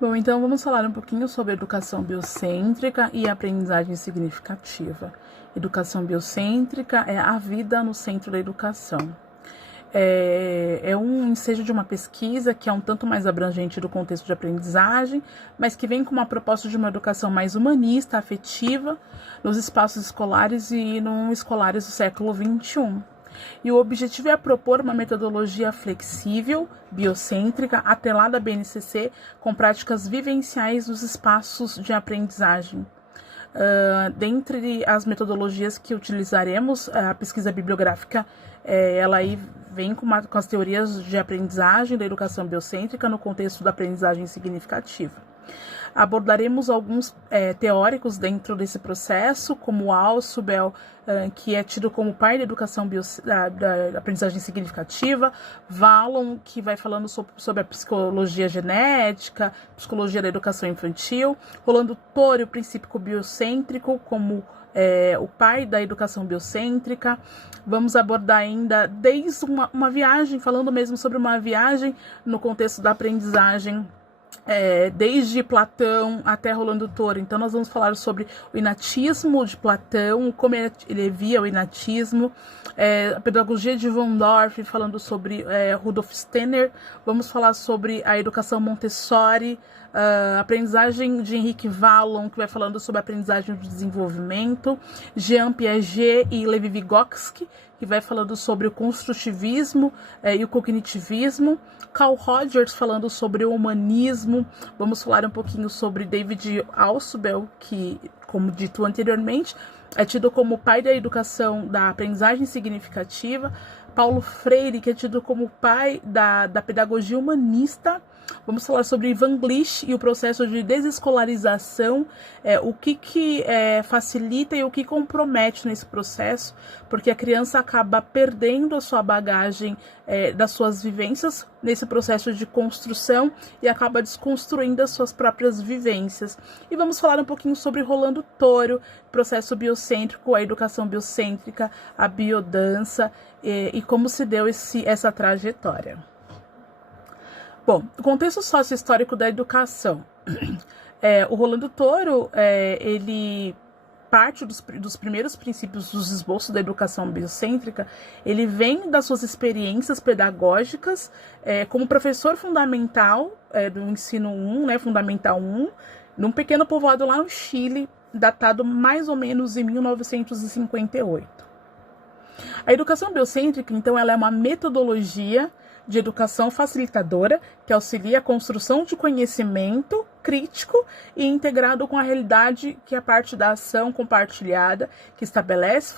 Bom, então vamos falar um pouquinho sobre educação biocêntrica e aprendizagem significativa. Educação biocêntrica é a vida no centro da educação. É um ensejo de uma pesquisa que é um tanto mais abrangente do contexto de aprendizagem, mas que vem com uma proposta de uma educação mais humanista, afetiva, nos espaços escolares e não escolares do século XXI. E o objetivo é propor uma metodologia flexível, biocêntrica, atrelada à BNCC, com práticas vivenciais dos espaços de aprendizagem. Dentre as metodologias que utilizaremos, a pesquisa bibliográfica, ela aí vem com as teorias de aprendizagem da educação biocêntrica no contexto da aprendizagem significativa. Abordaremos alguns teóricos dentro desse processo, como Ausubel, que é tido como pai da educação da aprendizagem significativa, Vallon, que vai falando sobre a psicologia genética, psicologia da educação infantil, Rolando Torre, o princípio biocêntrico, como o pai da educação biocêntrica. Vamos abordar ainda desde uma viagem, falando mesmo sobre uma viagem no contexto da aprendizagem, desde Platão até Rolando Torre. Então nós vamos falar sobre o inatismo de Platão, como ele via o inatismo, a pedagogia de Von Dorf, falando sobre Rudolf Steiner. Vamos falar sobre a educação Montessori, a aprendizagem de Henrique Vallon, que vai falando sobre a aprendizagem do desenvolvimento, Jean Piaget e Levi Vygotsky, que vai falando sobre o construtivismo e o cognitivismo, Carl Rogers falando sobre o humanismo. Vamos falar um pouquinho sobre David Ausubel, que, como dito anteriormente, é tido como o pai da educação da aprendizagem significativa, Paulo Freire, que é tido como o pai da pedagogia humanista. Vamos falar sobre Ivan Glish e o processo de desescolarização, o que facilita e o que compromete nesse processo, porque a criança acaba perdendo a sua bagagem das suas vivências nesse processo de construção e acaba desconstruindo as suas próprias vivências. E vamos falar um pouquinho sobre Rolando Torre, processo biocêntrico, a educação biocêntrica, a biodança e como se deu essa trajetória. Bom, o contexto sócio-histórico da educação. O Rolando Torre, ele parte dos primeiros princípios dos esboços da educação biocêntrica. Ele vem das suas experiências pedagógicas como professor fundamental do ensino 1, Fundamental 1, num pequeno povoado lá no Chile, datado mais ou menos em 1958. A educação biocêntrica, então, ela é uma metodologia de educação facilitadora que auxilia a construção de conhecimento crítico e integrado com a realidade, que é a parte da ação compartilhada, que estabelece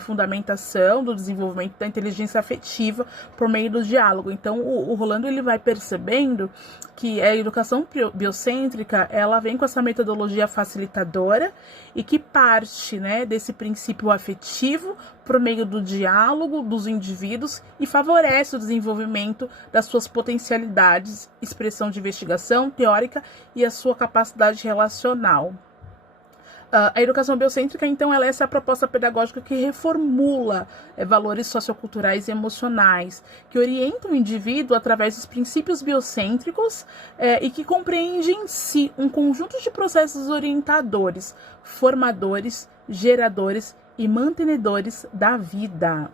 fundamentação do desenvolvimento da inteligência afetiva por meio do diálogo. Então, o Rolando ele vai percebendo que a educação biocêntrica ela vem com essa metodologia facilitadora e que parte desse princípio afetivo por meio do diálogo dos indivíduos e favorece o desenvolvimento das suas potencialidades, expressão de investigação teórica e a sua capacidade relacional. A educação biocêntrica, então, ela é essa proposta pedagógica que reformula valores socioculturais e emocionais, que orienta o indivíduo através dos princípios biocêntricos e que compreende em si um conjunto de processos orientadores, formadores, geradores e mantenedores da vida.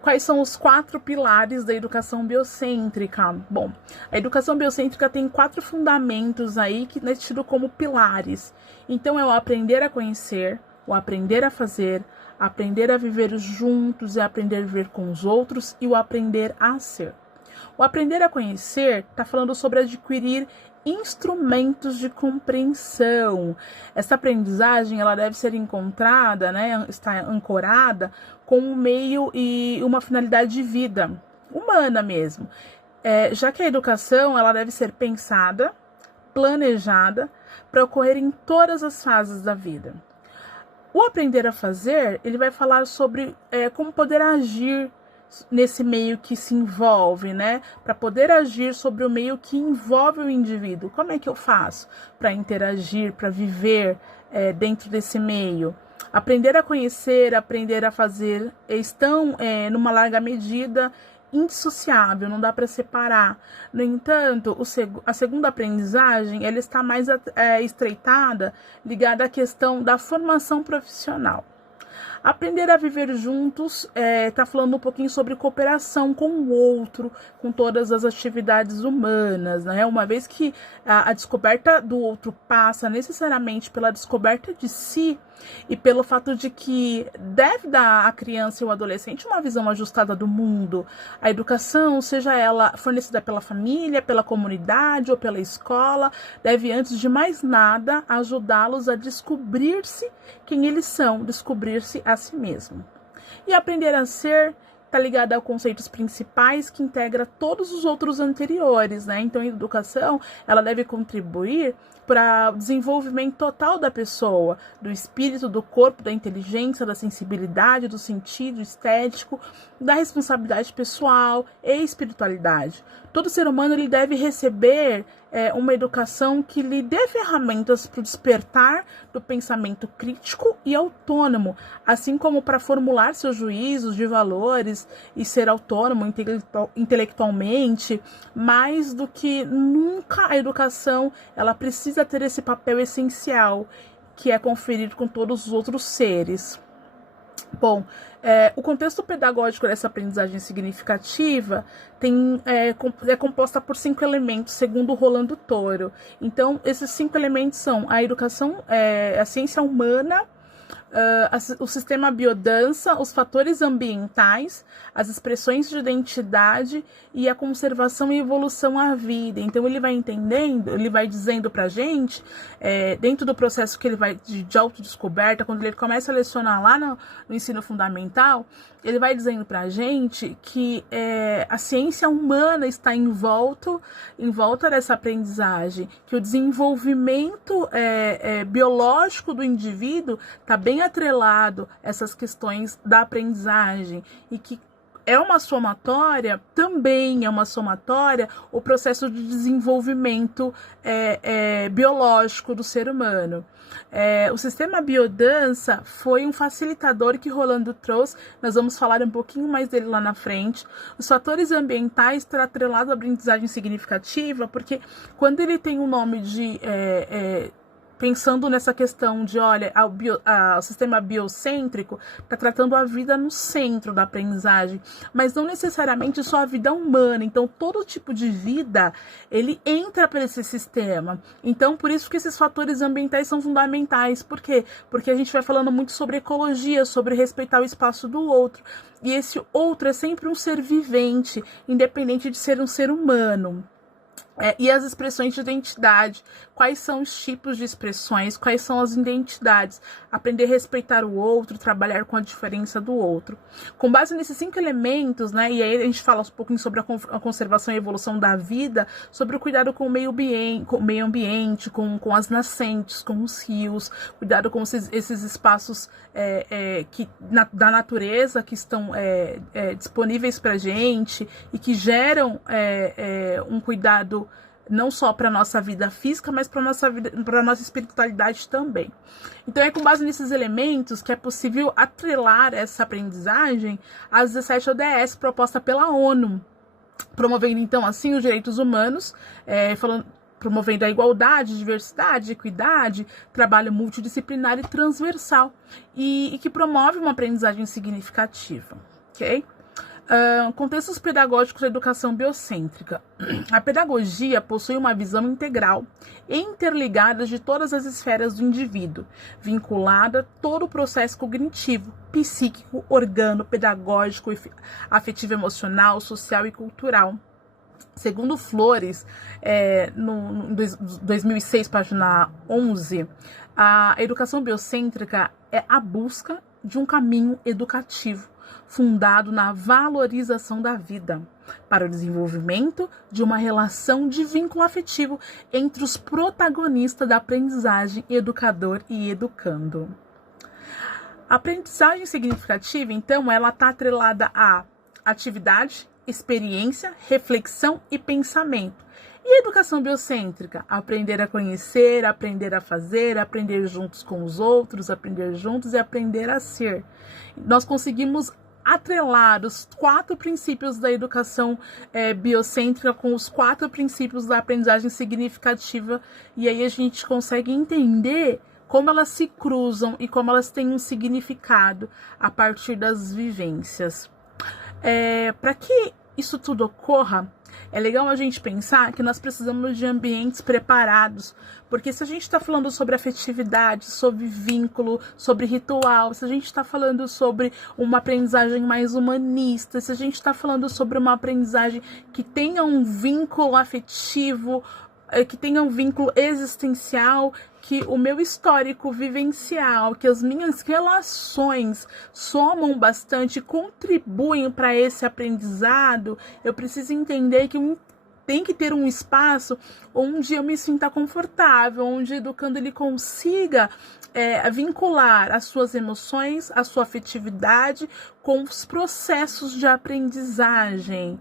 Quais são os 4 pilares da educação biocêntrica? Bom, a educação biocêntrica tem 4 fundamentos aí que é tido como pilares. Então, é o aprender a conhecer, o aprender a fazer, aprender a viver juntos e aprender a viver com os outros e o aprender a ser. O aprender a conhecer está falando sobre adquirir instrumentos de compreensão. Essa aprendizagem ela deve ser encontrada, está ancorada com um meio e uma finalidade de vida, humana mesmo. Já que a educação ela deve ser pensada, planejada, para ocorrer em todas as fases da vida. O aprender a fazer, ele vai falar sobre como poder agir nesse meio que se envolve, para poder agir sobre o meio que envolve o indivíduo. Como é que eu faço para interagir, para viver dentro desse meio? Aprender a conhecer, aprender a fazer estão, numa larga medida, indissociável, não dá para separar. No entanto, a segunda aprendizagem, ela está mais estreitada, ligada à questão da formação profissional. Aprender a viver juntos está falando um pouquinho sobre cooperação com o outro, com todas as atividades humanas, né? Uma vez que a descoberta do outro passa necessariamente pela descoberta de si e pelo fato de que deve dar à criança e ao adolescente uma visão ajustada do mundo, a educação, seja ela fornecida pela família, pela comunidade ou pela escola, deve, antes de mais nada, ajudá-los a descobrir-se quem eles são, descobrir-se a si mesmo. E aprender a ser está ligada a conceitos principais que integra todos os outros anteriores, né? Então, a educação, ela deve contribuir para o desenvolvimento total da pessoa, do espírito, do corpo, da inteligência, da sensibilidade, do sentido estético, da responsabilidade pessoal e espiritualidade. Todo ser humano ele deve receber uma educação que lhe dê ferramentas para o despertar do pensamento crítico e autônomo, assim como para formular seus juízos de valores e ser autônomo intelectualmente. Mais do que nunca, a educação ela precisa ter esse papel essencial que é conferido com todos os outros seres. Bom, o contexto pedagógico dessa aprendizagem significativa é composta por 5 elementos, segundo Rolando Toro. Então, esses 5 elementos são a educação, a ciência humana, o sistema biodança, os fatores ambientais, as expressões de identidade e a conservação e evolução à vida. Então, ele vai entendendo, ele vai dizendo pra gente, dentro do processo que ele vai de autodescoberta, quando ele começa a lecionar lá no ensino fundamental, ele vai dizendo pra gente que a ciência humana está em volta dessa aprendizagem, que o desenvolvimento biológico do indivíduo está bem atrelado a essas questões da aprendizagem e que é uma somatória, também é uma somatória, o processo de desenvolvimento biológico do ser humano. O sistema biodança foi um facilitador que Rolando trouxe, nós vamos falar um pouquinho mais dele lá na frente. Os fatores ambientais estão atrelados à aprendizagem significativa, porque quando ele tem o nome de... pensando nessa questão de, olha, o sistema biocêntrico está tratando a vida no centro da aprendizagem, mas não necessariamente só a vida humana. Então, todo tipo de vida, ele entra para esse sistema. Então, por isso que esses fatores ambientais são fundamentais. Por quê? Porque a gente vai falando muito sobre ecologia, sobre respeitar o espaço do outro. E esse outro é sempre um ser vivente, independente de ser um ser humano. E as expressões de identidade, quais são os tipos de expressões, quais são as identidades, aprender a respeitar o outro, trabalhar com a diferença do outro. Com base nesses 5 elementos, né, e aí a gente fala um pouquinho sobre a conservação e evolução da vida, sobre o cuidado com o meio ambiente, com as nascentes, com os rios, cuidado com esses espaços da natureza que estão disponíveis para a gente e que geram um cuidado não só para a nossa vida física, mas para a nossa espiritualidade também. Então, é com base nesses elementos que é possível atrelar essa aprendizagem às 17 ODS proposta pela ONU, promovendo, então, assim, os direitos humanos, promovendo a igualdade, diversidade, equidade, trabalho multidisciplinar e transversal, e que promove uma aprendizagem significativa, ok? Contextos pedagógicos da educação biocêntrica. A pedagogia possui uma visão integral e interligada de todas as esferas do indivíduo, vinculada a todo o processo cognitivo, psíquico, organo, pedagógico, afetivo, emocional, social e cultural. Segundo Flores, no 2006, página 11, a educação biocêntrica é a busca de um caminho educativo fundado na valorização da vida, para o desenvolvimento de uma relação de vínculo afetivo entre os protagonistas da aprendizagem, educador e educando. A aprendizagem significativa, então, ela está atrelada a atividade, experiência, reflexão e pensamento. E a educação biocêntrica? Aprender a conhecer, aprender a fazer, aprender juntos com os outros, aprender juntos e aprender a ser. Nós conseguimos atrelar os 4 princípios da educação biocêntrica com os 4 princípios da aprendizagem significativa, e aí a gente consegue entender como elas se cruzam e como elas têm um significado a partir das vivências. Para que isso tudo ocorra, é legal a gente pensar que nós precisamos de ambientes preparados, porque se a gente está falando sobre afetividade, sobre vínculo, sobre ritual, se a gente está falando sobre uma aprendizagem mais humanista, se a gente está falando sobre uma aprendizagem que tenha um vínculo afetivo, que tenha um vínculo existencial, que o meu histórico vivencial, que as minhas relações somam bastante, contribuem para esse aprendizado, eu preciso entender que tem que ter um espaço onde eu me sinta confortável, onde o educando ele consiga vincular as suas emoções, a sua afetividade com os processos de aprendizagem.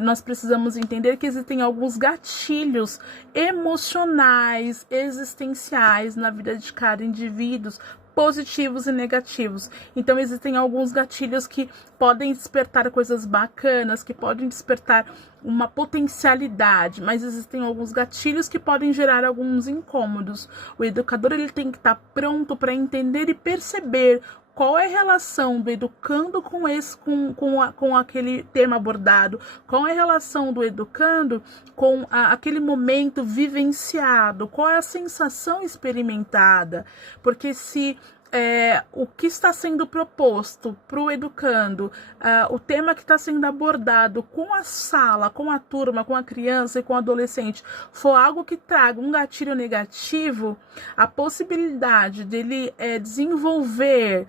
Nós precisamos entender que existem alguns gatilhos emocionais, existenciais na vida de cada indivíduo, positivos e negativos. Então existem alguns gatilhos que podem despertar coisas bacanas, que podem despertar uma potencialidade, mas existem alguns gatilhos que podem gerar alguns incômodos. O educador ele tem que estar pronto para entender e perceber qual é a relação do educando com aquele tema abordado, qual é a relação do educando com aquele momento vivenciado, qual é a sensação experimentada, porque se o que está sendo proposto para o educando, o tema que está sendo abordado com a sala, com a turma, com a criança e com o adolescente, for algo que traga um gatilho negativo, a possibilidade dele desenvolver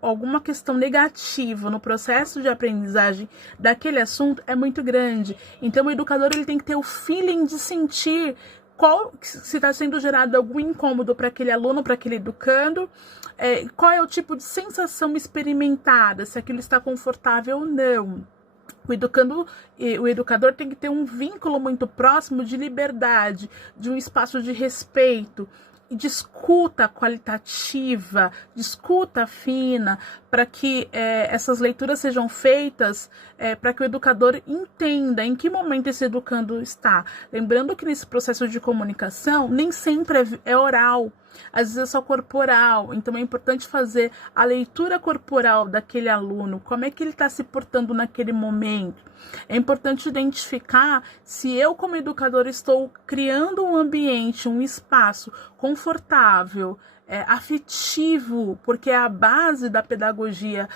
alguma questão negativa no processo de aprendizagem daquele assunto é muito grande. Então o educador ele tem que ter o feeling de sentir se está sendo gerado algum incômodo para aquele aluno, para aquele educando, qual é o tipo de sensação experimentada, se aquilo está confortável ou não. O educador tem que ter um vínculo muito próximo de liberdade, de um espaço de respeito, de escuta qualitativa, de escuta fina, para que essas leituras sejam feitas, para que o educador entenda em que momento esse educando está. Lembrando que nesse processo de comunicação, nem sempre é oral, às vezes é só corporal, então é importante fazer a leitura corporal daquele aluno, como é que ele está se portando naquele momento. É importante identificar se eu, como educador, estou criando um ambiente, um espaço confortável, afetivo, porque é a base da pedagogia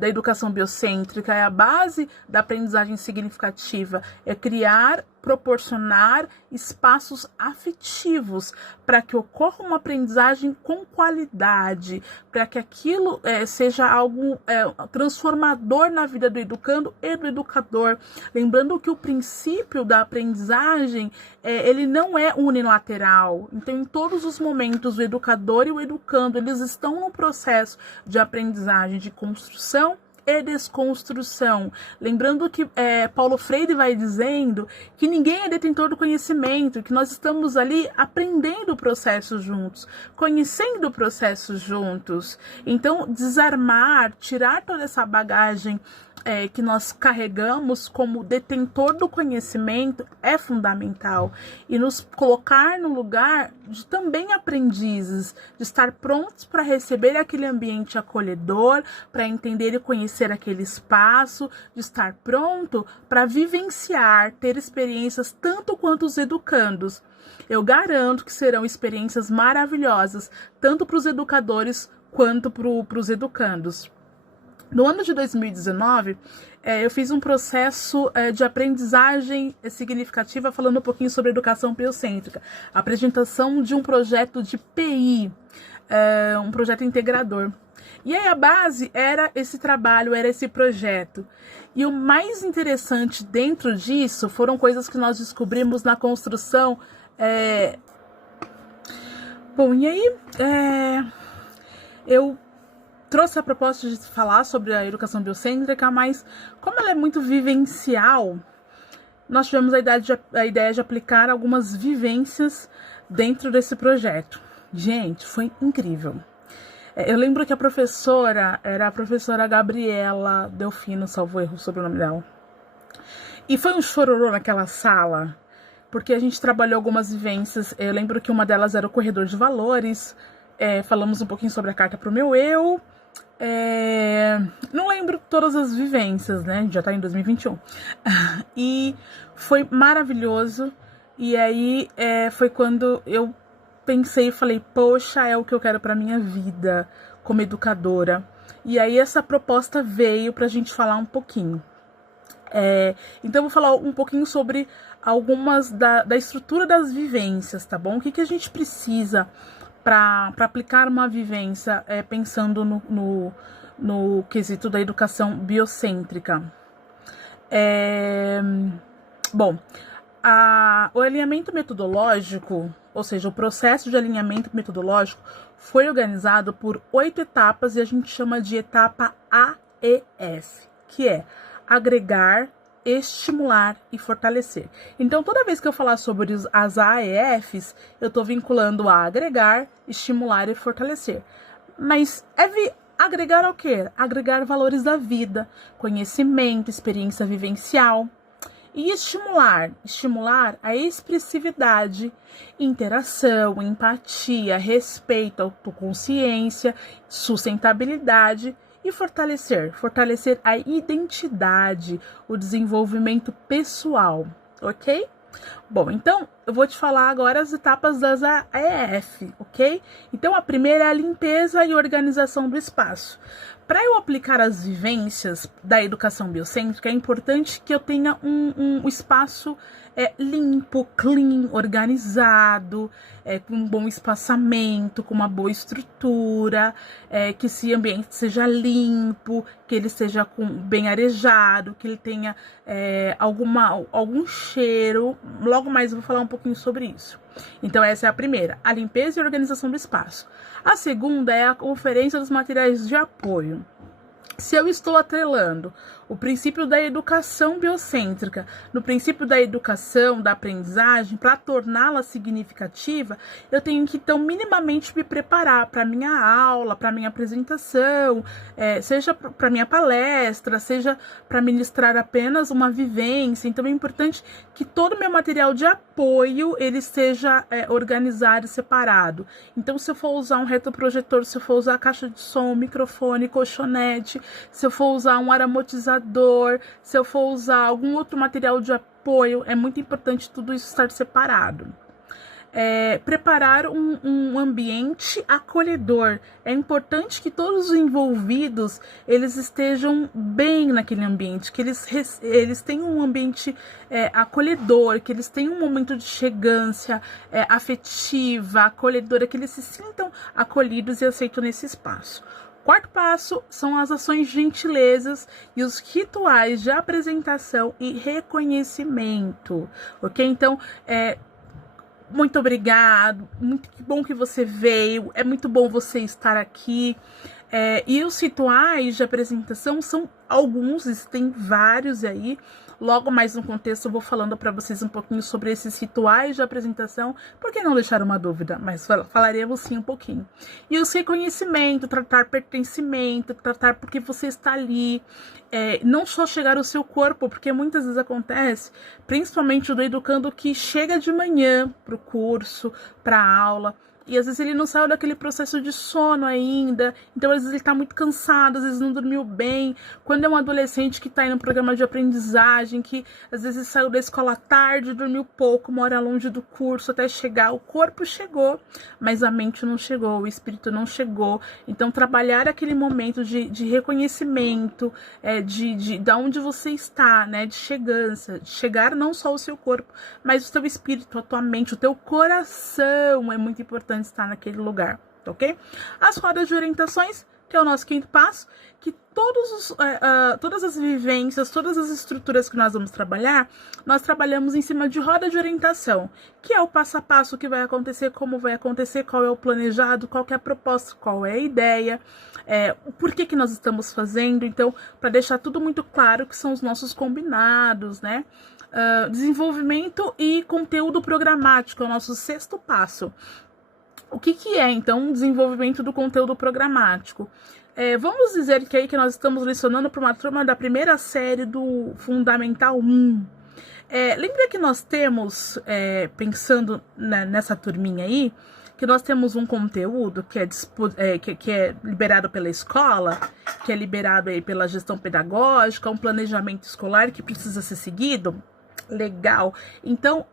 da educação biocêntrica, é a base da aprendizagem significativa, é criar, proporcionar espaços afetivos para que ocorra uma aprendizagem com qualidade, para que aquilo seja algo transformador na vida do educando e do educador. Lembrando que o princípio da aprendizagem ele não é unilateral. Então, em todos os momentos, o educador e o educando eles estão no processo de aprendizagem, de construção e desconstrução. Lembrando que Paulo Freire vai dizendo que ninguém é detentor do conhecimento, que nós estamos ali aprendendo o processo juntos, conhecendo o processo juntos. Então, desarmar, tirar toda essa bagagem que nós carregamos como detentor do conhecimento é fundamental e nos colocar no lugar de também aprendizes, de estar prontos para receber aquele ambiente acolhedor, para entender e conhecer aquele espaço, de estar pronto para vivenciar, ter experiências tanto quanto os educandos. Eu garanto que serão experiências maravilhosas, tanto para os educadores quanto para os educandos. No ano de 2019, eu fiz um processo de aprendizagem significativa falando um pouquinho sobre educação biocêntrica. A apresentação de um projeto de PI, um projeto integrador. E aí a base era esse trabalho, era esse projeto. E o mais interessante dentro disso foram coisas que nós descobrimos na construção. Bom, e aí eu trouxe a proposta de falar sobre a educação biocêntrica, mas como ela é muito vivencial, nós tivemos a ideia de aplicar algumas vivências dentro desse projeto. Gente, foi incrível. Eu lembro que a professora era a professora Gabriela Delfino, salvo erro sobre o nome dela. E foi um chororô naquela sala, porque a gente trabalhou algumas vivências. Eu lembro que uma delas era o corredor de valores. Falamos um pouquinho sobre a carta pro meu eu. Não lembro todas as vivências, né? Já tá em 2021. E foi maravilhoso. E aí foi quando eu pensei e falei, poxa, é o que eu quero pra minha vida como educadora. E aí essa proposta veio pra gente falar um pouquinho. Então eu vou falar um pouquinho sobre algumas da estrutura das vivências, tá bom? O que a gente precisa para aplicar uma vivência pensando no quesito da educação biocêntrica. Bom, o alinhamento metodológico, ou seja, o processo de alinhamento metodológico foi organizado por 8 etapas e a gente chama de etapa AEF, que é agregar, estimular e fortalecer. Então, toda vez que eu falar sobre as AEFs, eu estou vinculando a agregar, estimular e fortalecer. Mas agregar ao quê? Agregar valores da vida, conhecimento, experiência vivencial. E estimular a expressividade, interação, empatia, respeito, autoconsciência, sustentabilidade. E fortalecer a identidade, o desenvolvimento pessoal, ok? Bom, então eu vou te falar agora as etapas das AEF, ok? Então a primeira é a limpeza e organização do espaço. Para eu aplicar as vivências da educação biocêntrica, é importante que eu tenha um espaço limpo, clean, organizado, com um bom espaçamento, com uma boa estrutura, que esse ambiente seja limpo, que ele seja bem arejado, que ele tenha algum cheiro. Logo mais eu vou falar um pouquinho sobre isso. Então essa é a primeira, a limpeza e organização do espaço. A segunda é a conferência dos materiais de apoio. Se eu estou atrelando o princípio da educação biocêntrica no princípio da educação, da aprendizagem, para torná-la significativa, eu tenho que, então, minimamente me preparar para a minha aula, para a minha apresentação, seja para a minha palestra, seja para ministrar apenas uma vivência. Então, é importante que todo o meu material de apoio, ele seja organizado e separado. Então, se eu for usar um retroprojetor, se eu for usar caixa de som, microfone, colchonete, se eu for usar um aromatizador, se eu for usar algum outro material de apoio, é muito importante tudo isso estar separado. Preparar um ambiente acolhedor. É importante que todos os envolvidos, eles estejam bem naquele ambiente, que eles tenham um ambiente acolhedor, que eles tenham um momento de chegância afetiva, acolhedora, que eles se sintam acolhidos e aceitos nesse espaço. Quarto passo são as ações de gentilezas e os rituais de apresentação e reconhecimento, ok? Então, muito obrigado, muito bom que você veio, é muito bom você estar aqui. E os rituais de apresentação são alguns, existem vários aí. Logo mais no contexto eu vou falando para vocês um pouquinho sobre esses rituais de apresentação, porque não deixar uma dúvida, mas falaremos sim um pouquinho. E os reconhecimento, tratar pertencimento, tratar porque você está ali, não só chegar ao seu corpo, porque muitas vezes acontece, principalmente do educando que chega de manhã para o curso, para a aula, e às vezes ele não saiu daquele processo de sono ainda, então às vezes ele tá muito cansado, às vezes não dormiu bem. Quando é um adolescente que tá aí no programa de aprendizagem, que às vezes saiu da escola à tarde, dormiu pouco, mora longe do curso até chegar, o corpo chegou, mas a mente não chegou, o espírito não chegou. Então trabalhar aquele momento de reconhecimento, de onde você está, né, de chegança, de chegar não só o seu corpo, mas o seu espírito, a tua mente, o teu coração é muito importante estar naquele lugar, ok? As rodas de orientações, que é o nosso quinto passo, que todas as vivências, todas as estruturas que nós vamos trabalhar, nós trabalhamos em cima de roda de orientação, que é o passo a passo que vai acontecer, como vai acontecer, qual é o planejado, qual que é a proposta, qual é a ideia, o porquê que nós estamos fazendo. Então, para deixar tudo muito claro, que são os nossos combinados, né? Desenvolvimento e conteúdo programático é o nosso sexto passo. O que é, então, o desenvolvimento do conteúdo programático? Vamos dizer que nós estamos lecionando para uma turma da primeira série do Fundamental 1. Lembra que nós temos, pensando nessa turminha aí, que nós temos um conteúdo que é liberado pela escola, que é liberado aí pela gestão pedagógica, um planejamento escolar que precisa ser seguido? Legal. Então,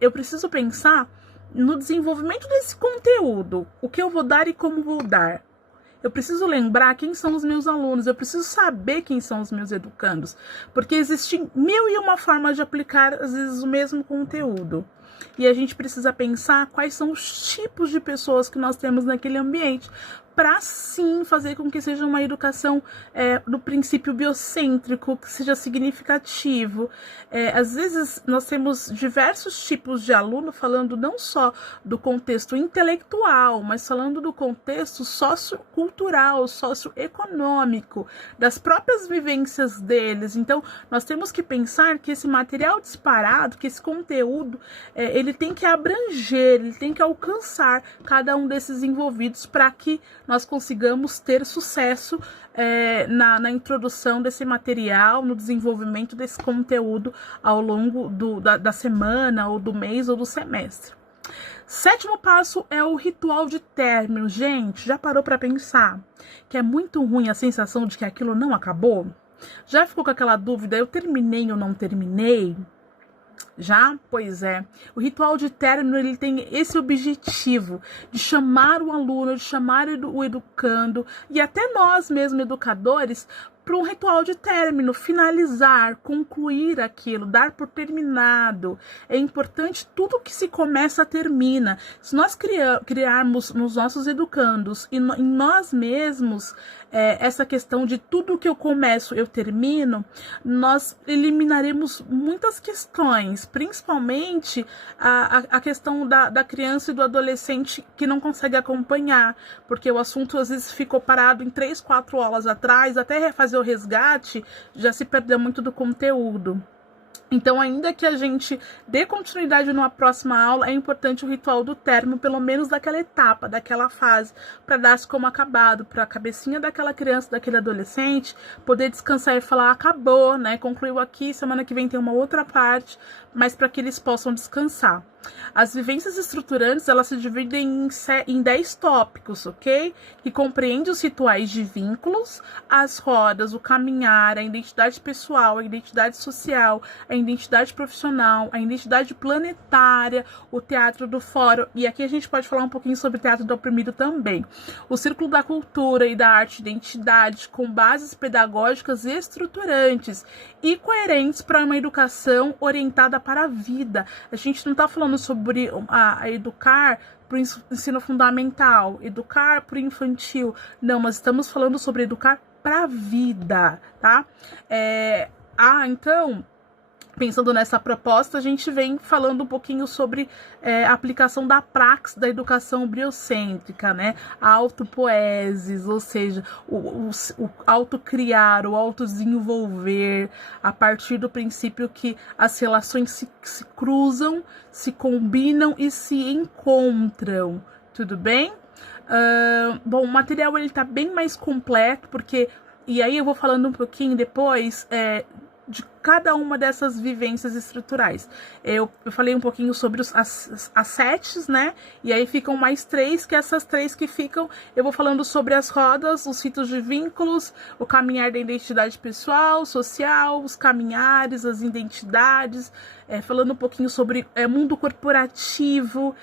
eu preciso pensar no desenvolvimento desse conteúdo, o que eu vou dar e como vou dar. Eu preciso lembrar quem são os meus alunos, eu preciso saber quem são os meus educandos, porque existem 1001 formas de aplicar, às vezes, o mesmo conteúdo. E a gente precisa pensar quais são os tipos de pessoas que nós temos naquele ambiente, para sim fazer com que seja uma educação do princípio biocêntrico, que seja significativo. Às vezes nós temos diversos tipos de aluno, falando não só do contexto intelectual, mas falando do contexto sociocultural, socioeconômico, das próprias vivências deles. Então, nós temos que pensar que esse material disparado, que esse conteúdo, ele tem que abranger, ele tem que alcançar cada um desses envolvidos para que nós consigamos ter sucesso na introdução desse material, no desenvolvimento desse conteúdo ao longo da semana, ou do mês, ou do semestre. 7º passo é o ritual de término. Gente, já parou para pensar que é muito ruim a sensação de que aquilo não acabou? Já ficou com aquela dúvida, eu terminei ou não terminei? Já? Pois é. O ritual de término, ele tem esse objetivo de chamar o aluno, de chamar o educando e até nós mesmos, educadores, para um ritual de término, finalizar, concluir aquilo, dar por terminado. É importante, tudo que se começa termina. Se nós criarmos nos nossos educandos e em nós mesmos essa questão de tudo que eu começo, eu termino, nós eliminaremos muitas questões, principalmente a questão da criança e do adolescente que não consegue acompanhar, porque o assunto às vezes ficou parado em 3, 4 aulas atrás, até fazer o resgate, já se perdeu muito do conteúdo. Então, ainda que a gente dê continuidade numa próxima aula, é importante o ritual do término, pelo menos daquela etapa, daquela fase, para dar-se como acabado, para a cabecinha daquela criança, daquele adolescente, poder descansar e falar, acabou, né? Concluiu aqui, semana que vem tem uma outra parte, mas para que eles possam descansar. As vivências estruturantes, elas se dividem em 10 tópicos, ok? Que compreende os rituais de vínculos, as rodas, o caminhar, a identidade pessoal, a identidade social, a identidade profissional, a identidade planetária, o teatro do fórum, e aqui a gente pode falar um pouquinho sobre o teatro do oprimido também. O círculo da cultura e da arte identidade, com bases pedagógicas estruturantes e coerentes para uma educação orientada para a vida. A gente não está falando sobre a educar para o ensino fundamental, educar para o infantil, não, mas estamos falando sobre educar para a vida, tá? Então, pensando nessa proposta, a gente vem falando um pouquinho sobre a aplicação da praxis da educação biocêntrica, né? A autopoiesis, ou seja, o autocriar, o autodesenvolver, a partir do princípio que as relações se cruzam, se combinam e se encontram. Tudo bem? Bom, o material ele tá bem mais completo, porque... E aí eu vou falando um pouquinho depois... de cada uma dessas vivências estruturais. Eu falei um pouquinho sobre as setes, né? E aí ficam mais 3, que essas 3 que ficam, eu vou falando sobre as rodas, os ritos de vínculos, o caminhar da identidade pessoal, social, os caminhares, as identidades, falando um pouquinho sobre mundo corporativo,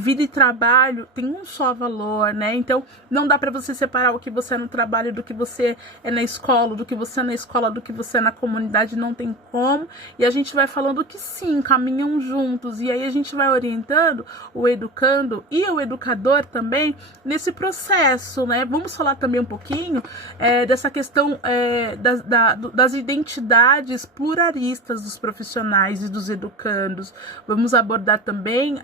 vida e trabalho, tem um só valor, né? Então, não dá para você separar o que você é no trabalho do que você é na escola, do que você é na escola, do que você é na comunidade, não tem como, e a gente vai falando que sim, caminham juntos, e aí a gente vai orientando o educando e o educador também nesse processo, né? Vamos falar também um pouquinho dessa questão das identidades pluralistas dos profissionais e dos educandos. Vamos abordar também,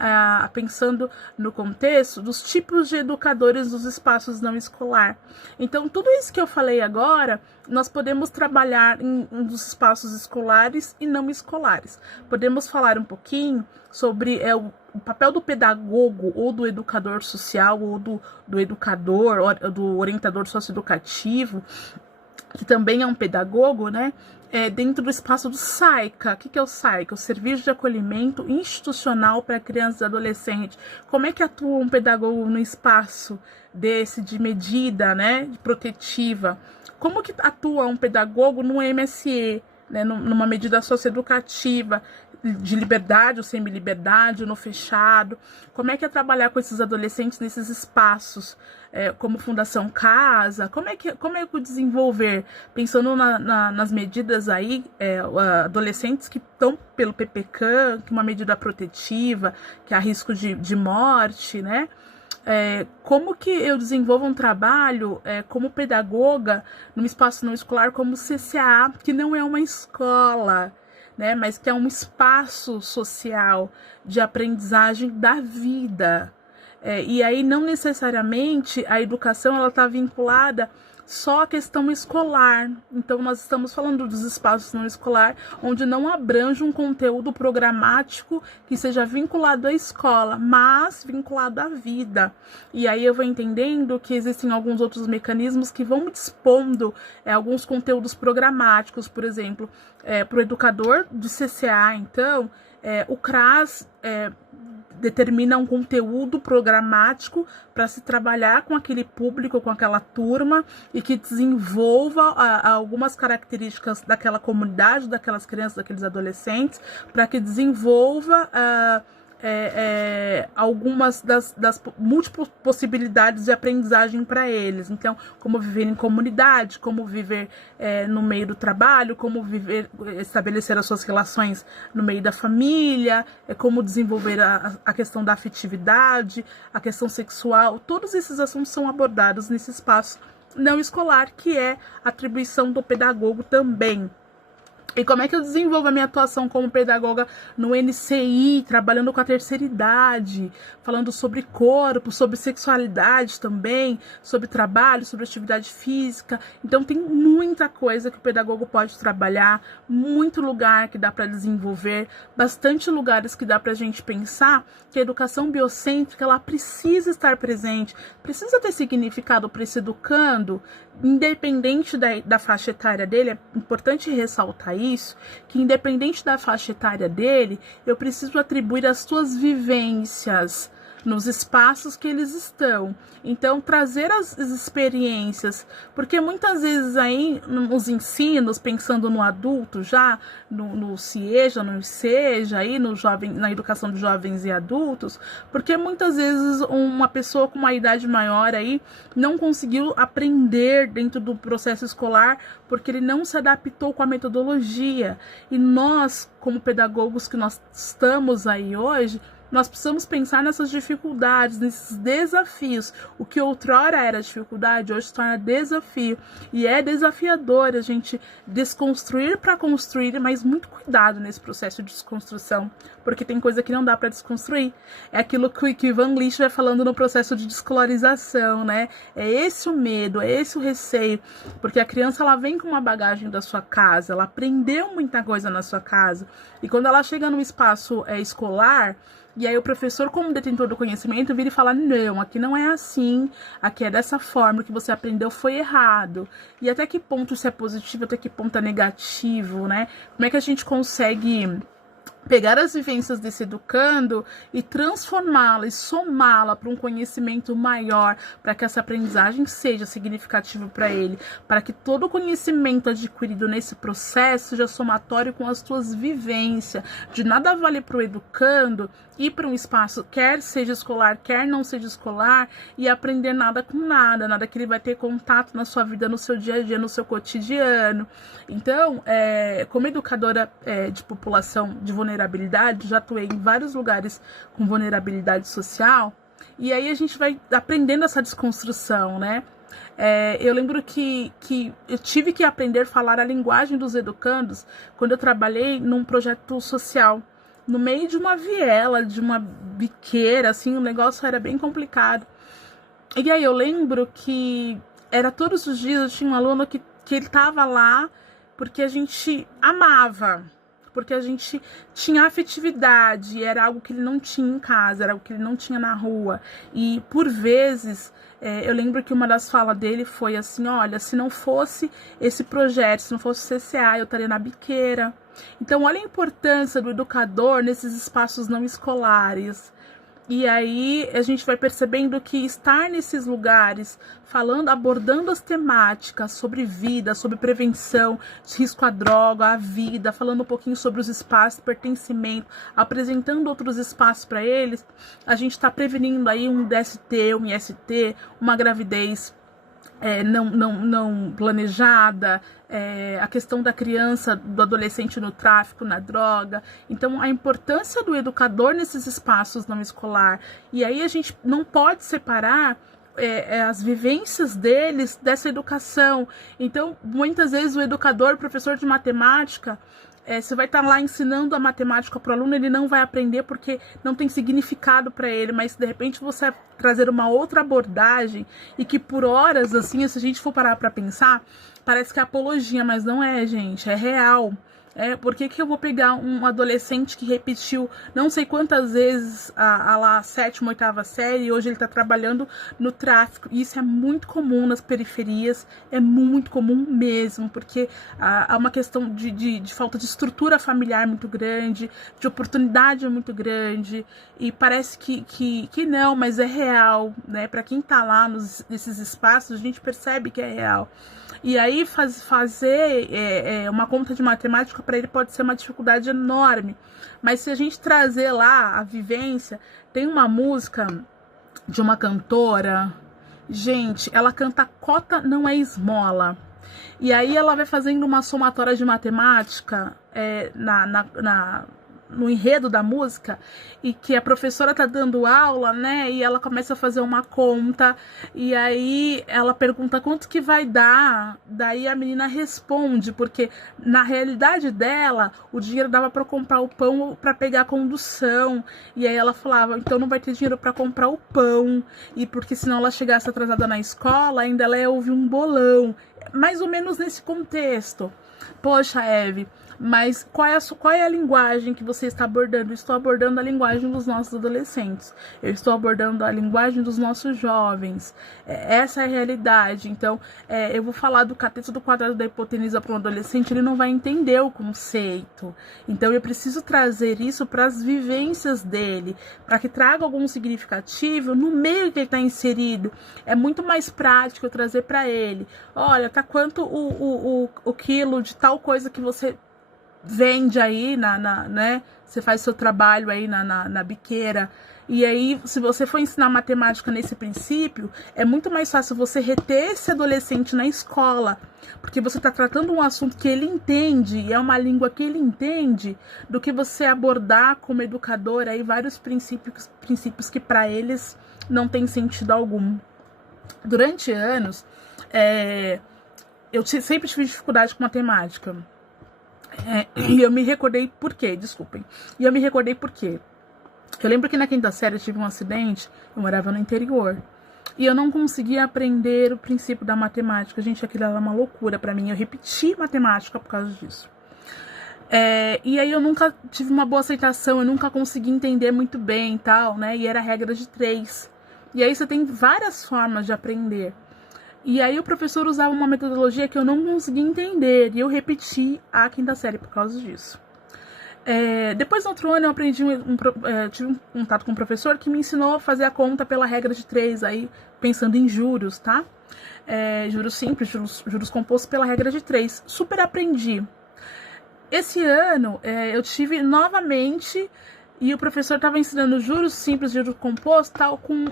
pensando no contexto, dos tipos de educadores dos espaços não escolar. Então, tudo isso que eu falei agora, nós podemos trabalhar nos espaços espaços escolares e não escolares. Podemos falar um pouquinho sobre o papel do pedagogo ou do educador social ou do educador, ou do orientador socioeducativo, que também é um pedagogo, né? Dentro do espaço do SAICA. O que é o SAICA? O Serviço de Acolhimento Institucional para Crianças e Adolescentes. Como é que atua um pedagogo no espaço desse de medida, né, de protetiva? Como que atua um pedagogo no MSE, né, numa medida socioeducativa, de liberdade ou semi-liberdade, no fechado? Como é que é trabalhar com esses adolescentes nesses espaços, como Fundação Casa? Como é que desenvolver, pensando nas medidas aí, adolescentes que estão pelo PPCAM, que é uma medida protetiva, que há risco de morte, né? Como que eu desenvolvo um trabalho como pedagoga num espaço não escolar como o CCA, que não é uma escola, né, mas que é um espaço social de aprendizagem da vida. E aí não necessariamente a educação ela está vinculada só à questão escolar. Então nós estamos falando dos espaços não escolar, onde não abrange um conteúdo programático que seja vinculado à escola, mas vinculado à vida. E aí eu vou entendendo que existem alguns outros mecanismos que vão me dispondo alguns conteúdos programáticos, por exemplo, para o educador de CCA, então, o CRAS determina um conteúdo programático para se trabalhar com aquele público, com aquela turma, e que desenvolva algumas características daquela comunidade, daquelas crianças, daqueles adolescentes, para que desenvolva algumas das múltiplas possibilidades de aprendizagem para eles. Então, como viver em comunidade, como viver no meio do trabalho, como estabelecer as suas relações no meio da família, como desenvolver a questão da afetividade, a questão sexual. Todos esses assuntos são abordados nesse espaço não escolar, que é atribuição do pedagogo também. E como é que eu desenvolvo a minha atuação como pedagoga no NCI, trabalhando com a terceira idade, falando sobre corpo, sobre sexualidade também, sobre trabalho, sobre atividade física. Então tem muita coisa que o pedagogo pode trabalhar, muito lugar que dá para desenvolver, bastante lugares que dá para a gente pensar que a educação biocêntrica ela precisa estar presente, precisa ter significado para esse educando, independente da faixa etária dele. É importante ressaltar isso, que independente da faixa etária dele, eu preciso atribuir as suas vivências nos espaços que eles estão. Então, trazer as experiências, porque muitas vezes aí nos ensinos, pensando no adulto já, no CIEJA, no ICEJA, aí na educação de jovens e adultos, porque muitas vezes uma pessoa com uma idade maior aí não conseguiu aprender dentro do processo escolar, porque ele não se adaptou com a metodologia. E nós, como pedagogos que nós estamos aí hoje, nós precisamos pensar nessas dificuldades, nesses desafios. O que outrora era dificuldade, hoje se torna desafio. E é desafiador a gente desconstruir para construir, mas muito cuidado nesse processo de desconstrução, porque tem coisa que não dá para desconstruir. É aquilo que o Ivan Lish vai falando no processo de descolarização, né? É esse o medo, é esse o receio, porque a criança ela vem com uma bagagem da sua casa, ela aprendeu muita coisa na sua casa, e quando ela chega no espaço escolar, e aí o professor, como detentor do conhecimento, vira e fala, não, aqui não é assim, aqui é dessa forma, o que você aprendeu foi errado. E até que ponto isso é positivo, até que ponto é negativo, né? Como é que a gente consegue pegar as vivências desse educando e transformá-la e somá-la para um conhecimento maior, para que essa aprendizagem seja significativa para ele, para que todo o conhecimento adquirido nesse processo seja somatório com as suas vivências. De nada vale para o educando ir para um espaço, quer seja escolar, quer não seja escolar, e aprender nada com nada, nada que ele vai ter contato na sua vida, no seu dia a dia, no seu cotidiano. Então, como educadora de população de vulnerabilidade, já atuei em vários lugares com vulnerabilidade social, e aí a gente vai aprendendo essa desconstrução, né? Eu lembro que eu tive que aprender a falar a linguagem dos educandos quando eu trabalhei num projeto social, no meio de uma viela, de uma biqueira, assim, o negócio era bem complicado. E aí eu lembro que era todos os dias, eu tinha um aluno que ele estava lá, porque a gente amava, porque a gente tinha afetividade, era algo que ele não tinha em casa, era algo que ele não tinha na rua. E por vezes, eu lembro que uma das falas dele foi assim: olha, se não fosse esse projeto, se não fosse o CCA, eu estaria na biqueira. Então, olha a importância do educador nesses espaços não escolares. E aí a gente vai percebendo que estar nesses lugares, falando, abordando as temáticas sobre vida, sobre prevenção de risco à droga, à vida, falando um pouquinho sobre os espaços de pertencimento, apresentando outros espaços para eles, a gente está prevenindo aí um DST, um IST, uma gravidez não planejada, a questão da criança, do adolescente no tráfico, na droga. Então, a importância do educador nesses espaços não escolar. E aí a gente não pode separar as vivências deles dessa educação. Então, muitas vezes o educador, professor de matemática, você vai estar lá ensinando a matemática para o aluno, ele não vai aprender porque não tem significado para ele, mas de repente você trazer uma outra abordagem e que por horas, assim, se a gente for parar para pensar, parece que é apologia, mas não é, gente, é real. Por que eu vou pegar um adolescente que repetiu não sei quantas vezes a 7ª, 8ª série e hoje ele está trabalhando no tráfico? Isso é muito comum nas periferias, é muito comum mesmo, porque há uma questão de falta de estrutura familiar muito grande, de oportunidade muito grande, e parece que não, mas é real, né? Para quem está lá nesses espaços, a gente percebe que é real. E aí fazer uma conta de matemática para ele pode ser uma dificuldade enorme. Mas se a gente trazer lá a vivência, tem uma música de uma cantora, gente, ela canta Cota Não É Esmola. E aí ela vai fazendo uma somatória de matemática no enredo da música, e que a professora tá dando aula, né, e ela começa a fazer uma conta, e aí ela pergunta quanto que vai dar, daí a menina responde, porque na realidade dela, o dinheiro dava para comprar o pão para pegar a condução, e aí ela falava, então não vai ter dinheiro para comprar o pão, e porque senão ela chegasse atrasada na escola, ainda ela ia ouvir um bolão, mais ou menos nesse contexto. Poxa, Eve, mas qual é a linguagem que você está abordando? Eu estou abordando a linguagem dos nossos adolescentes. Eu estou abordando a linguagem dos nossos jovens. Essa é a realidade. Então, eu vou falar do cateto do quadrado da hipotenusa para um adolescente, ele não vai entender o conceito. Então, eu preciso trazer isso para as vivências dele, para que traga algum significativo no meio que ele está inserido. É muito mais prático eu trazer para ele. Olha, tá quanto o quilo de tal coisa que você vende aí, né? Você faz seu trabalho aí na biqueira. E aí, se você for ensinar matemática nesse princípio, é muito mais fácil você reter esse adolescente na escola, porque você está tratando um assunto que ele entende, e é uma língua que ele entende, do que você abordar como educador aí vários princípios que para eles não tem sentido algum. Durante anos, eu sempre tive dificuldade com matemática. E eu me recordei por quê, desculpem. E eu me recordei por quê. Eu lembro que na 5ª série eu tive um acidente, eu morava no interior. E eu não conseguia aprender o princípio da matemática. Gente, aquilo era uma loucura pra mim. Eu repeti matemática por causa disso. E aí eu nunca tive uma boa aceitação, eu nunca consegui entender muito bem e tal, né? E era a regra de 3. E aí você tem várias formas de aprender. E aí o professor usava uma metodologia que eu não conseguia entender, e eu repeti a 5ª série por causa disso. Depois, no outro ano, eu aprendi tive um contato com um professor que me ensinou a fazer a conta pela regra de 3, aí pensando em juros, tá? Juros simples, juros compostos pela regra de 3. Super aprendi. Esse ano, eu tive novamente... E o professor estava ensinando juros simples, juros compostos, tal, com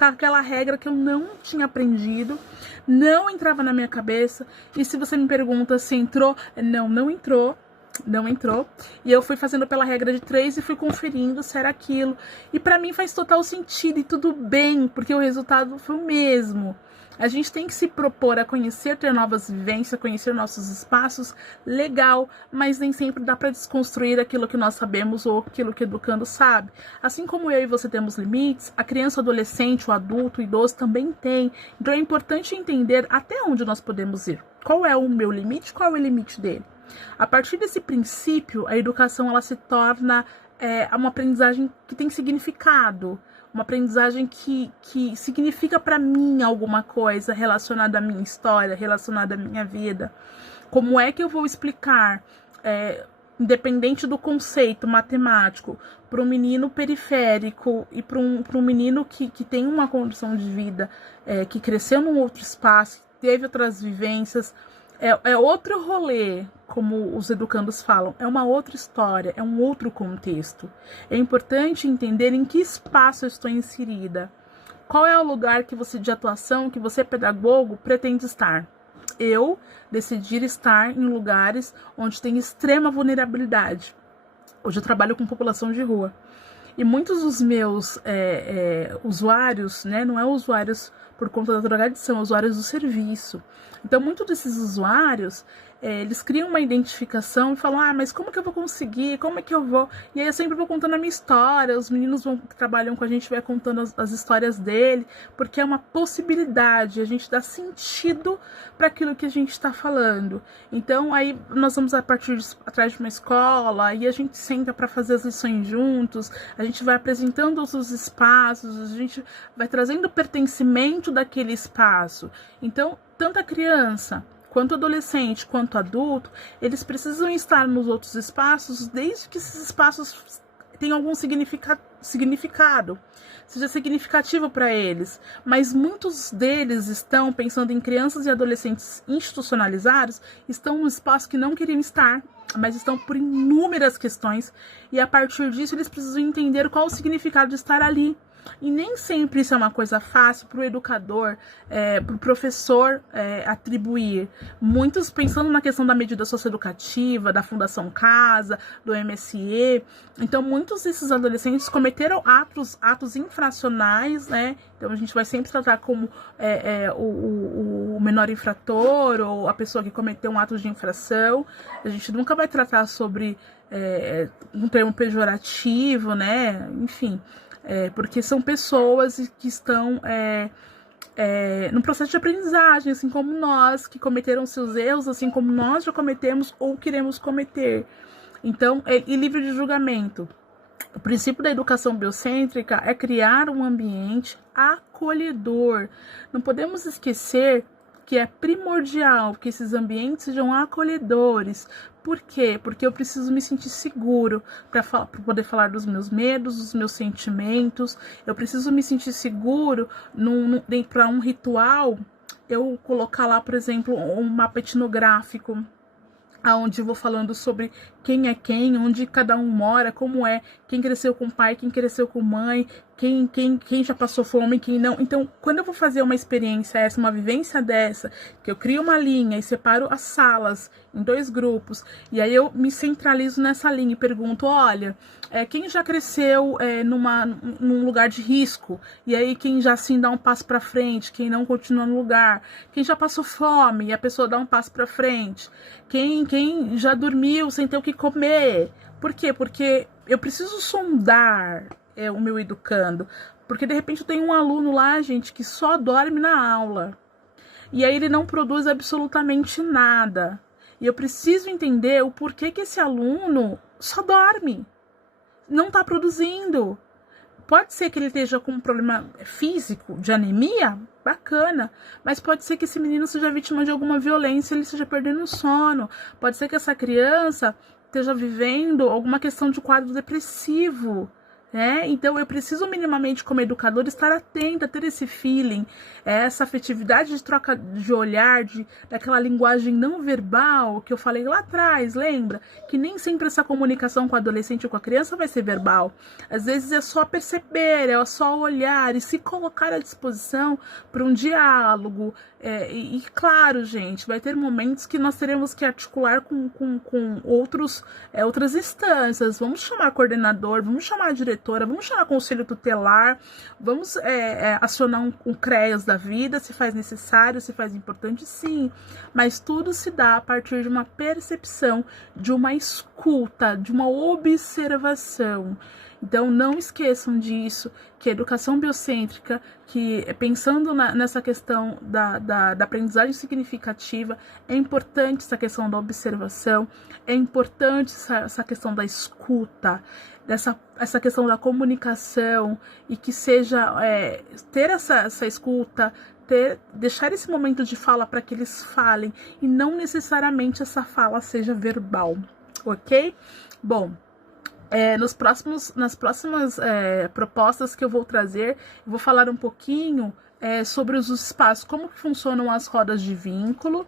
aquela regra que eu não tinha aprendido, não entrava na minha cabeça. E se você me pergunta se entrou, não entrou. Não entrou. E eu fui fazendo pela regra de 3 e fui conferindo se era aquilo. E para mim faz total sentido e tudo bem, porque o resultado foi o mesmo. A gente tem que se propor a conhecer, ter novas vivências, conhecer nossos espaços, legal, mas nem sempre dá para desconstruir aquilo que nós sabemos ou aquilo que o educando sabe. Assim como eu e você temos limites, a criança, o adolescente, o adulto, o idoso também tem. Então é importante entender até onde nós podemos ir. Qual é o meu limite, qual é o limite dele. A partir desse princípio, a educação ela se torna uma aprendizagem que tem significado, uma aprendizagem que significa para mim alguma coisa relacionada à minha história, relacionada à minha vida. Como é que eu vou explicar, independente do conceito matemático, para um menino periférico e para um menino que tem uma condição de vida, que cresceu num outro espaço, que teve outras vivências, é outro rolê, como os educandos falam, é uma outra história, é um outro contexto. É importante entender em que espaço eu estou inserida, qual é o lugar de atuação que você, pedagogo, pretende estar. Eu decidir estar em lugares onde tem extrema vulnerabilidade. Hoje eu trabalho com população de rua. E muitos dos meus usuários, né, não é usuários por conta da drogadição, é usuários do serviço. Então, muitos desses usuários, eles criam uma identificação e falam, mas como que eu vou conseguir? Como é que eu vou? E aí eu sempre vou contando a minha história, os meninos que trabalham com a gente vai contando as histórias dele, porque é uma possibilidade, a gente dá sentido para aquilo que a gente está falando. Então, aí nós vamos atrás de uma escola, e a gente senta para fazer as lições juntos, a gente vai apresentando os espaços, a gente vai trazendo o pertencimento daquele espaço. Então, tanto a criança, quanto adolescente, quanto adulto, eles precisam estar nos outros espaços, desde que esses espaços tenham algum significado, seja significativo para eles. Mas muitos deles estão, pensando em crianças e adolescentes institucionalizados, estão num espaço que não queriam estar, mas estão por inúmeras questões, e a partir disso eles precisam entender qual o significado de estar ali. E nem sempre isso é uma coisa fácil para o educador, para o professor atribuir. Muitos, pensando na questão da medida socioeducativa, da Fundação Casa, do MSE, então muitos desses adolescentes cometeram atos infracionais, né? Então a gente vai sempre tratar como o menor infrator ou a pessoa que cometeu um ato de infração. A gente nunca vai tratar sobre um termo pejorativo, né? Enfim. Porque são pessoas que estão no processo de aprendizagem, assim como nós, que cometeram seus erros, assim como nós já cometemos ou queremos cometer. Então, e livre de julgamento. O princípio da educação biocêntrica é criar um ambiente acolhedor. Não podemos esquecer que é primordial que esses ambientes sejam acolhedores. Por quê? Porque eu preciso me sentir seguro para poder falar dos meus medos, dos meus sentimentos. Eu preciso me sentir seguro para um ritual. Eu colocar lá, por exemplo, um mapa etnográfico, onde eu vou falando sobre quem é quem, onde cada um mora, como é, quem cresceu com pai, quem cresceu com mãe, quem já passou fome, quem não. Então, quando eu vou fazer uma experiência essa, uma vivência dessa, que eu crio uma linha e separo as salas em 2 grupos, e aí eu me centralizo nessa linha e pergunto, olha, quem já cresceu num lugar de risco, e aí quem já assim dá um passo para frente, quem não continua no lugar, quem já passou fome e a pessoa dá um passo para frente, quem já dormiu sem ter o que comer. Por quê? Porque eu preciso sondar o meu educando, porque de repente eu tenho um aluno lá, gente, que só dorme na aula, e aí ele não produz absolutamente nada, e eu preciso entender o porquê que esse aluno só dorme, não está produzindo. Pode ser que ele esteja com um problema físico, de anemia, bacana, mas pode ser que esse menino seja vítima de alguma violência, ele esteja perdendo o sono, pode ser que essa criança esteja vivendo alguma questão de quadro depressivo, né? Então eu preciso minimamente, como educador, estar atenta, ter esse feeling, essa afetividade de troca de olhar, daquela linguagem não verbal que eu falei lá atrás, lembra? Que nem sempre essa comunicação com o adolescente ou com a criança vai ser verbal. Às vezes é só perceber, é só olhar e se colocar à disposição para um diálogo. E claro, gente, vai ter momentos que nós teremos que articular com outras instâncias. Vamos chamar coordenador, vamos chamar diretora, vamos chamar conselho tutelar, vamos acionar um CREAS da vida, se faz necessário, se faz importante, sim. Mas tudo se dá a partir de uma percepção, de uma escuta, de uma observação. Então, não esqueçam disso, que a educação biocêntrica, que pensando nessa questão da aprendizagem significativa, é importante essa questão da observação, é importante essa questão da escuta, essa questão da comunicação, e que seja ter essa escuta, deixar esse momento de fala para que eles falem, e não necessariamente essa fala seja verbal, ok? Bom, nas próximas propostas que eu vou trazer, eu vou falar um pouquinho sobre os espaços, como que funcionam as rodas de vínculo,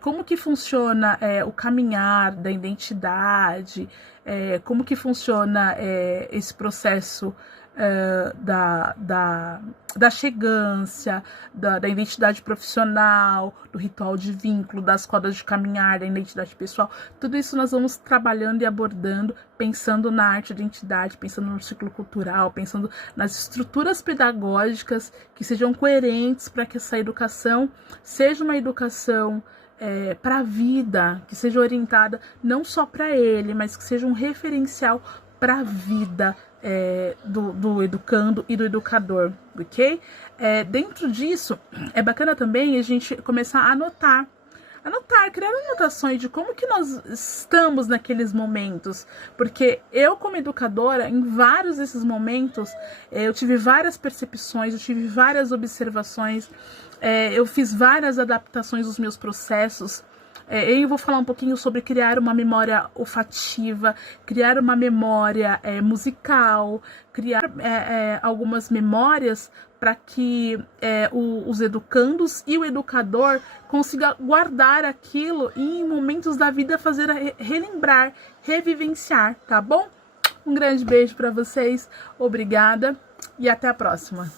como que funciona o caminhar da identidade, como que funciona esse processo da chegância, da identidade profissional, do ritual de vínculo, das rodas de caminhar, da identidade pessoal. Tudo isso nós vamos trabalhando e abordando, pensando na arte da identidade, pensando no ciclo cultural, pensando nas estruturas pedagógicas que sejam coerentes para que essa educação seja uma educação para a vida, que seja orientada não só para ele, mas que seja um referencial para a vida do educando e do educador, ok? Dentro disso, é bacana também a gente começar a anotar, criar anotações de como que nós estamos naqueles momentos, porque eu, como educadora, em vários desses momentos, eu tive várias percepções, eu tive várias observações, eu fiz várias adaptações dos meus processos. Eu vou falar um pouquinho sobre criar uma memória olfativa, criar uma memória musical, criar algumas memórias para que os educandos e o educador consigam guardar aquilo e em momentos da vida fazer relembrar, revivenciar, tá bom? Um grande beijo para vocês, obrigada e até a próxima.